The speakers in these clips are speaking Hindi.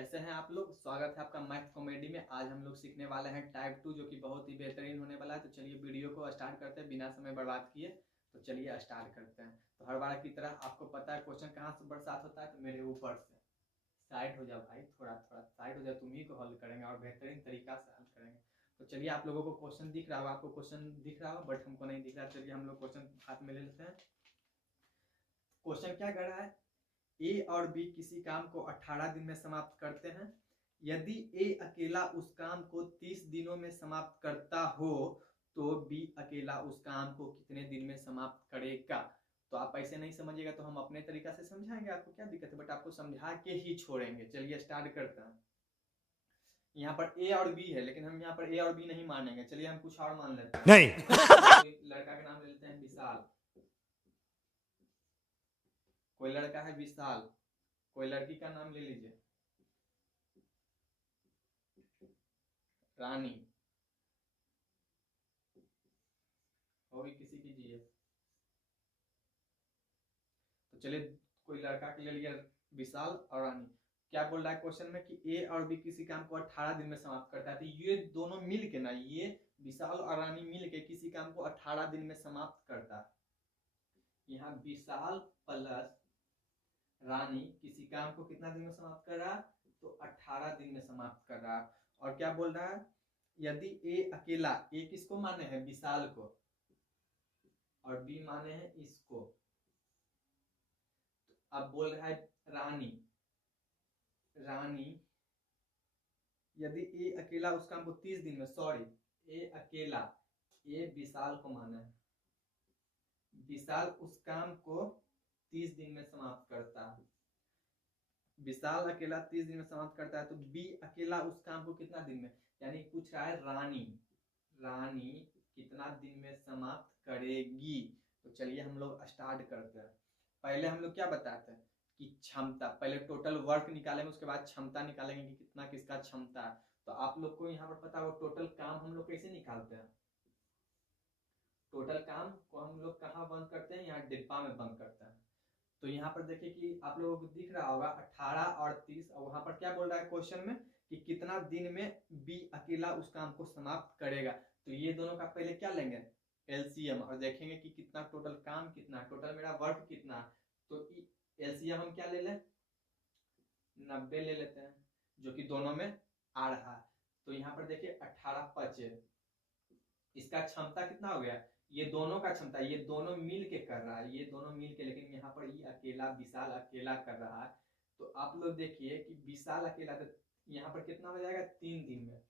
कैसे हैं आप लोग। स्वागत है आपका मैथ कॉमेडी में। आज हम लोग सीखने वाले हैं टाइप 2 जो कि बहुत ही बेहतरीन होने वाला है। तो चलिए वीडियो को स्टार्ट करते हैं बिना समय बर्बाद किए। तो चलिए स्टार्ट करते हैं। तो हर बार की तरह आपको पता है क्वेश्चन कहाँ से बरसात होता है, तो मेरे ऊपर से। साइड हो जाओ भाई, थोड़ा थोड़ा साइड हो जाओ, तुम ही को हल करेंगे और बेहतरीन तरीका से हल करेंगे। तो चलिए, आप लोगों को क्वेश्चन दिख रहा होगा, आपको क्वेश्चन दिख रहा होगा बट हमको नहीं दिख रहा। चलिए हम लोग क्वेश्चन हाथ में ले लेते हैं। क्वेश्चन क्या कर रहा है, ए और बी किसी काम को 18 दिन में समाप्त करते हैं। यदि ए अकेला उस काम को 30 दिनों में समाप्त करता हो तो बी अकेला उस काम को कितने दिन में समाप्त करेगा। तो आप ऐसे नहीं समझिएगा तो हम अपने तरीका से समझाएंगे, आपको क्या दिक्कत है, बट आपको समझा के ही छोड़ेंगे। चलिए स्टार्ट करते हैं। यहाँ पर ए और बी है, लेकिन हम यहाँ पर ए और बी नहीं मानेंगे। चलिए हम कुछ और मान लेते हैं। नहीं। कोई लड़का का नाम ले लेते हैं विशाल, कोई लड़का है विशाल, कोई लड़की का नाम ले लीजिए रानी, होगी किसी की जी। तो चलिए कोई लड़का के ले लिया विशाल और रानी। क्या बोल रहा है क्वेश्चन में कि ए और बी किसी काम को 18 दिन में समाप्त करता है। तो ये दोनों मिल के ना, ये विशाल और रानी मिल के किसी काम को 18 दिन में समाप्त करता है। यहाँ विशाल प्लस रानी किसी काम को कितना दिन में समाप्त कर रहा है, तो 18 दिन में समाप्त कर रहा है। और क्या बोल रहा है, यदि ए अकेला, ए किसको माने हैं, विशाल को, और बी माने हैं इसको। अब बोल रहा है रानी, रानी यदि ए अकेला उस काम को 30 दिन में, सॉरी ए अकेला, ए विशाल को माना है, विशाल उस काम को 30 दिन में समाप्त करता है। विशाल अकेला 30 दिन में समाप्त करता है, तो बी अकेला उस काम को कितना दिन में, यानी पूछ रहा है रानी, रानी कितना दिन में समाप्त करेगी। तो चलिए हम लोग स्टार्ट करते हैं। पहले हम लोग क्या बताते हैं कि क्षमता, पहले टोटल वर्क निकालेंगे, उसके बाद क्षमता निकालेंगे कि कितना किसका क्षमता है। तो आप लोग को यहाँ पर पता हो टोटल काम हम लोग कैसे निकालते हैं। टोटल काम को हम लोग कहाँ बंद करते हैं, यहाँ डिब्बा में बंद करते हैं। तो यहाँ पर देखिए कि आप लोगों को दिख रहा होगा 18 और 30, और वहां पर क्या बोल रहा है क्वेश्चन में कि कितना दिन में बी अकेला उस काम को समाप्त करेगा। तो ये दोनों का पहले क्या लेंगे, एलसीएम, और देखेंगे कि कितना टोटल काम कितना है, टोटल मेरा वर्क कितना है। तो एलसीएम हम क्या ले लें, 90 ले लेते हैं, जो कि दोनों में आ रहा है। तो यहाँ पर देखिए 18 5, इसका क्षमता कितना हो गया, ये दोनों का क्षमता, ये दोनों मिल के कर रहा है, ये दोनों मिल के, लेकिन यहाँ पर ये अकेला, विशाल अकेला कर रहा है। तो आप लोग देखिए कि विशाल अकेला, तो यहाँ पर कितना हो जाएगा, 3 दिन में।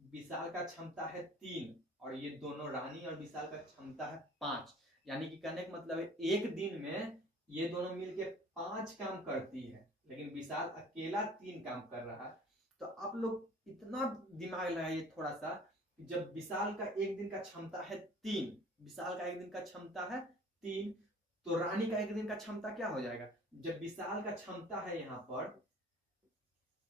विशाल का क्षमता है 3, और ये दोनों रानी और विशाल का क्षमता है 5। यानी कि कहने का मतलब है एक दिन में ये दोनों मिलके 5 काम करती है, लेकिन विशाल अकेला 3 काम कर रहा है। तो आप लोग इतना दिमाग लगाइए थोड़ा सा, जब विशाल का एक दिन का क्षमता है 3, विशाल का एक दिन का क्षमता है 3, तो रानी का एक दिन का क्षमता क्या हो जाएगा। जब विशाल का क्षमता है, यहाँ पर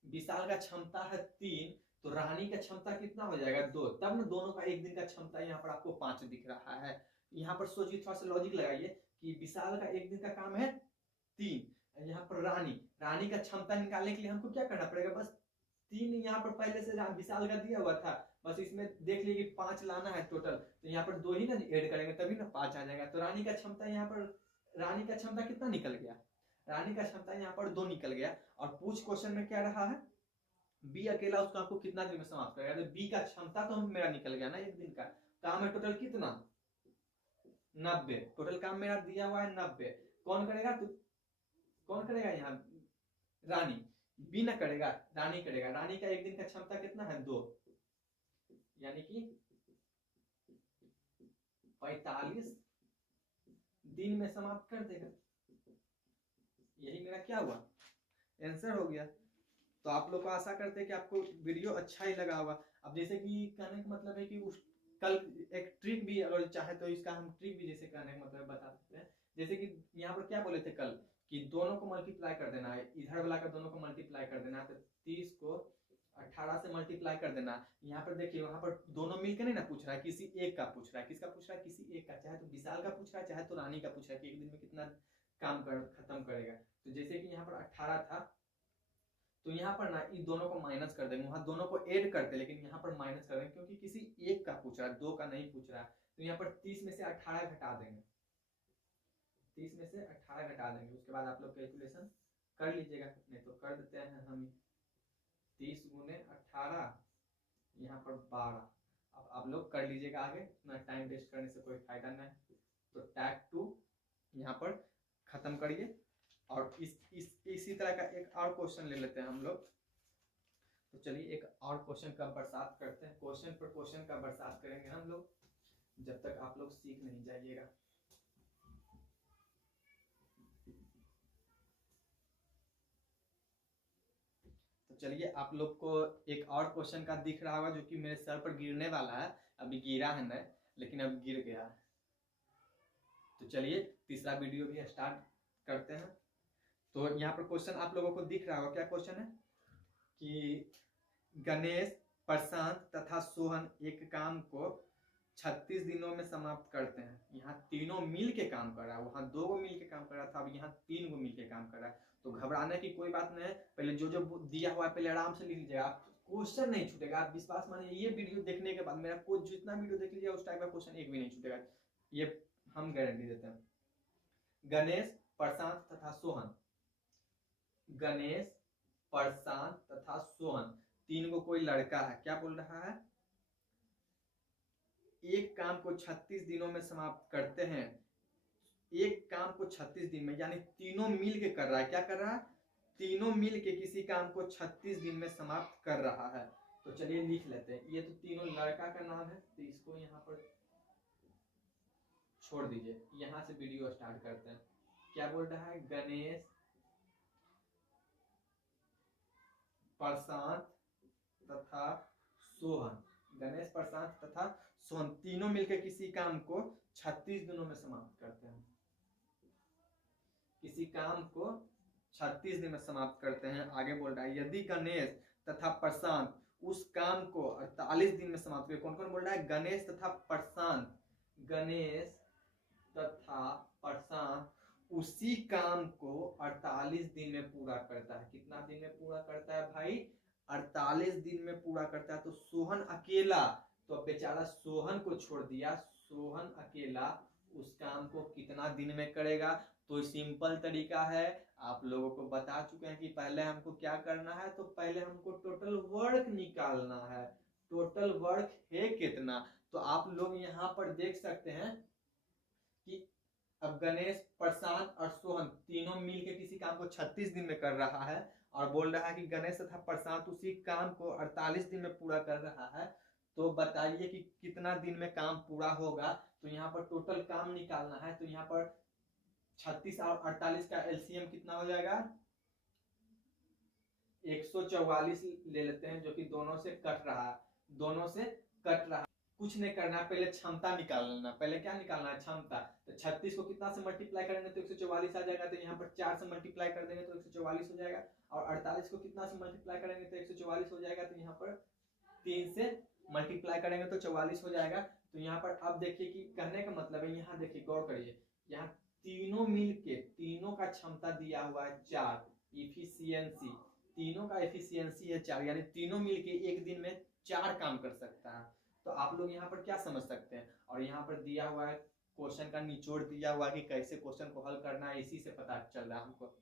विशाल का क्षमता है 3, तो रानी का क्षमता कितना हो जाएगा, 2, तब ना दोनों का एक दिन का क्षमता यहाँ पर आपको 5 दिख रहा है। यहाँ पर सोचिए, थोड़ा सा लॉजिक लगाइए कि विशाल का एक दिन का काम है 3, यहाँ पर रानी, रानी का क्षमता निकालने के लिए हमको क्या करना पड़ेगा, बस 3 यहाँ पर पहले से विशाल का दिया हुआ था, बस इसमें देख लीजिए 5 लाना है टोटल, तो यहाँ पर 2 ही ना ऐड करेंगे तभी ना 5 आ जाएगा। तो रानी का क्षमता यहाँ पर, रानी का क्षमता कितना निकल गया, रानी का क्षमता यहाँ पर 2 निकल गया। और पूछ क्वेश्चन में क्या रहा है, बी अकेला उस काम को कितना दिन में समाप्त करेगा। तो बी का क्षमता तो मेरा निकल गया ना, एक दिन का काम है टोटल कितना, 90, टोटल काम मेरा दिया हुआ है 90। कौन करेगा, तो कौन करेगा यहाँ, रानी, बी ना करेगा, रानी करेगा। रानी का एक दिन का क्षमता कितना है, 2, यानी कि 45 दिन में समाप्त कर देगा। यही मेरा क्या हुआ, आंसर हो गया। तो आप लोग को आशा करते हैं कि आपको वीडियो अच्छा ही लगा होगा। अब जैसे कि कहने का मतलब है कि उस कल एक ट्रिक भी अगर चाहे तो इसका हम ट्रिक भी जैसे कहने का मतलब बता सकते हैं। जैसे कि यहाँ पर क्या बोले थे कल कि दोनों को मल्टीप्लाई कर देना है, इधर वाला का दोनों को मल्टीप्लाई कर देना है, तो 30 को 18 से मल्टीप्लाई कर देना। यहाँ पर देखिए, वहां पर दोनों मिलकर नहीं ना पूछ रहा है, किसी एक का पूछ रहा है। किसका पूछ रहा है, किसी एक का, चाहे तो विशाल का पूछ रहा है, चाहे तो रानी का पूछ रहा है कि एक दिन में कितना काम खत्म करेगा। तो जैसे कि यहाँ पर 18 था, तो यहाँ पर ना इन दोनों को माइनस कर देंगे, वहां दोनों को ऐड करते लेकिन यहाँ पर माइनस कर देंगे क्योंकि किसी एक का पूछ रहा है, 2 का नहीं पूछ रहा है। तो यहाँ पर 30 में से 18 घटा देंगे, 30 में से 18 घटा देंगे। उसके बाद आप लोग कैलकुलेशन कर लीजिएगा, नहीं तो कर देते हैं हम। 30 गुने 18 यहाँ पर 12। अब आप लोग कर लीजिएगा आगे, इतना टाइम वेस्ट करने से कोई फायदा नहीं। तो टैग 2 यहाँ पर खत्म करिए। और इसी तरह का एक और क्वेश्चन ले लेते हैं हम लोग। तो चलिए एक और क्वेश्चन का बरसात करते हैं, क्वेश्चन पर क्वेश्चन का बरसात करेंगे हम लोग, जब तक आप लोग सीख नहीं जाइएगा। तो चलिए आप लोग को एक और क्वेश्चन का दिख रहा होगा जो कि मेरे सर पर गिरने वाला है, अभी गिरा है नहीं, लेकिन अब गिर गया। तो चलिए तीसरा वीडियो भी स्टार्ट करते हैं। तो यहाँ पर क्वेश्चन आप लोगों को दिख रहा होगा, क्या क्वेश्चन है कि गणेश, प्रशांत तथा सोहन एक काम को 36 दिनों में समाप्त करते हैं। यहाँ तीनों मिल के काम कर रहा है, वहां 2 मिल के काम कर रहा था, अब यहाँ 3 मिल के काम कर रहा है। तो घबराने की कोई बात नहीं है, पहले जो जो दिया हुआ है पहले आराम से लिख लीजिएगा, क्वेश्चन नहीं छूटेगा। आप विश्वास मानिए, ये वीडियो देखने के बाद मेरा कोई जितना वीडियो देख लीजिएगा उस टाइप का क्वेश्चन एक भी नहीं छूटेगा, ये हम गारंटी देते हैं। गणेश, प्रशांत तथा सोहन, गणेश, प्रशांत तथा सोहन, 3 को कोई लड़का है, क्या बोल रहा है, एक काम को 36 दिनों में समाप्त करते हैं। एक काम को 36 दिन में, यानी तीनों मिल के कर रहा है, क्या कर रहा है, तीनों मिल के किसी काम को 36 दिन में समाप्त कर रहा है। तो चलिए लिख लेते हैं, ये तो तीनों लड़का का नाम है, तो इसको यहाँ पर छोड़ दीजिए, यहां से वीडियो स्टार्ट करते हैं। क्या बोल रहा है, गणेश, प्रशांत तथा सोहन, गणेश, प्रशांत तथा सोहन तीनों मिलकर किसी काम को 36 दिनों में समाप्त करते हैं। किसी काम को 36 दिन में समाप्त करते हैं। आगे बोल रहा है, यदि गणेश तथा प्रशांत उस काम को 48 दिन में समाप्त करें। कौन कौन बोल रहा है, गणेश तथा प्रशांत, गणेश तथा प्रशांत उसी काम को 48 दिन में पूरा करता है। कितना दिन में पूरा करता है भाई, 48 दिन में पूरा करता है। तो सोहन अकेला, तो बेचारा सोहन को छोड़ दिया, सोहन अकेला उस काम को कितना दिन में करेगा। तो सिंपल तरीका है, आप लोगों को बता चुके हैं कि पहले हमको क्या करना है, तो पहले हमको टोटल वर्क निकालना है। टोटल वर्क है कितना, तो आप लोग यहाँ पर देख सकते हैं कि अब गणेश, प्रशांत और सोहन तीनों मिलकर किसी काम को 36 दिन में कर रहा है, और बोल रहा है कि गणेश तथा प्रशांत उसी काम को 48 दिन में पूरा कर रहा है। तो बताइए कि कितना दिन में काम पूरा होगा। तो यहाँ पर टोटल काम निकालना है, तो यहाँ पर 36 और 48 का एलसीएम कितना हो जाएगा, 144 ले लेते हैं, जो कि दोनों से कट रहा है, दोनों से कट रहा है। कुछ नहीं करना है, पहले क्षमता निकाल लेना। पहले क्या निकालना है, क्षमता। तो 36 को कितना से मल्टीप्लाई करेंगे तो 144 आ जाएगा, तो यहाँ पर 4 से मल्टीप्लाई कर देंगे तो 144 हो जाएगा। और 48 को कितना से मल्टीप्लाई करेंगे तो 144 हो जाएगा, तो यहाँ पर 3 से मल्टीप्लाई करेंगे तो 44 हो जाएगा। तो यहाँ पर अब देखिए कि कहने का मतलब है, यहाँ देखिए गौर करिए, यहाँ तीनों मिलके, तीनों का क्षमता दिया हुआ है 4, इफिशियंसी, तीनों का एफिशिएंसी है 4, यानी तीनों मिलके एक दिन में 4 काम कर सकता है। तो आप लोग यहाँ पर क्या समझ सकते हैं, और यहाँ पर दिया हुआ है क्वेश्चन का निचोड़ दिया हुआ है कि कैसे क्वेश्चन को हल करना है, इसी से पता चल रहा है हमको।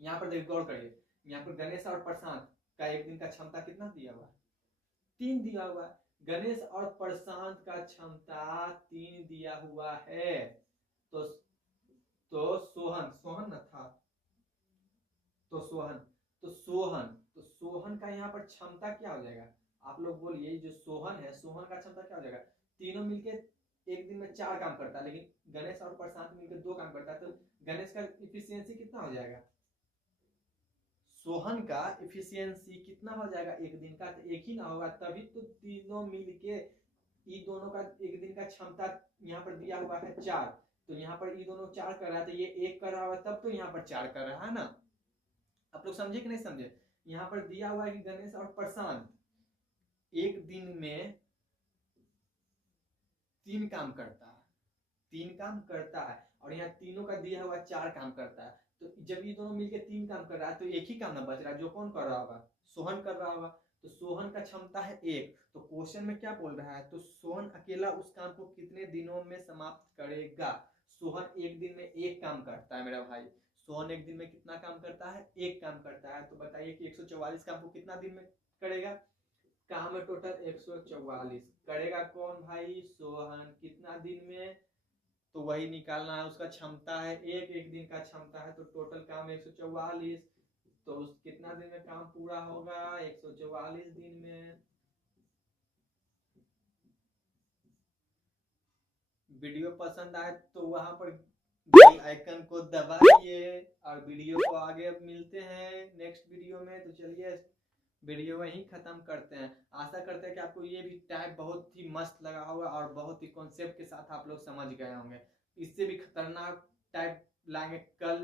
यहाँ पर देखिए गौर करिए, यहाँ पर गणेश और प्रशांत का एक दिन का क्षमता कितना दिया हुआ है, 3 दिया हुआ है। गणेश और प्रशांत का क्षमता 3 दिया हुआ है। तो सोहन न था, तो सोहन का यहाँ पर क्षमता क्या हो जाएगा, आप लोग बोलिए। जो सोहन है, सोहन का क्षमता क्या हो जाएगा, तीनों मिलके एक दिन में 4 काम करता है, लेकिन गणेश और प्रशांत मिलकर 2 काम करता है। तो गणेश का इफिशियंसी कितना हो जाएगा, सोहन का इफिशियंसी कितना हो जाएगा एक दिन का, तो एक ही ना होगा, तभी तो तीनों मिलके ये दोनों का एक दिन का क्षमता यहाँ पर दिया हुआ है 4। तो यहाँ पर ये दोनों 4 कर रहा है, तो ये 1 कर रहा होगा, तब तो यहाँ पर 4 कर रहा है ना। आप लोग समझे कि नहीं समझे, यहाँ पर दिया हुआ है कि गणेश और प्रशांत एक दिन में 3 काम करता है, 3 काम करता है, और यहाँ तीनों का दिया हुआ 4 काम करता है। तो जब ये दोनों मिलके 3 काम कर रहा है तो एक ही काम ना बच रहा है, जो कौन कर रहा होगा, सोहन कर रहा होगा। तो सोहन का क्षमता है 1, तो क्वेश्चन में क्या बोल रहा है, तो सोहन अकेला उस काम को कितने दिनों में समाप्त करेगा। सोहन एक दिन में 1 काम करता है मेरा भाई, सोहन एक दिन में कितना काम करता है, 1 काम करता है। तो बताइए कि 144 काम को कितना दिन में करेगा, काम है टोटल 144, करेगा कौन भाई, सोहन, कितना दिन में, तो वही निकालना है। उसका क्षमता है 1, एक दिन का क्षमता है, तो टोटल काम 144, तो उस कितना दिन में काम पूरा होगा, 144 दिन में। वीडियो पसंद आए तो वहां पर बेल आइकन को दबाइए, और वीडियो को आगे अब मिलते हैं नेक्स्ट वीडियो में। तो चलिए वीडियो वहीं खत्म करते हैं। आशा करते हैं कि आपको ये भी टाइप बहुत ही मस्त लगा होगा और बहुत ही कॉन्सेप्ट के साथ आप लोग समझ गए होंगे। इससे भी खतरनाक टाइप लाएंगे कल।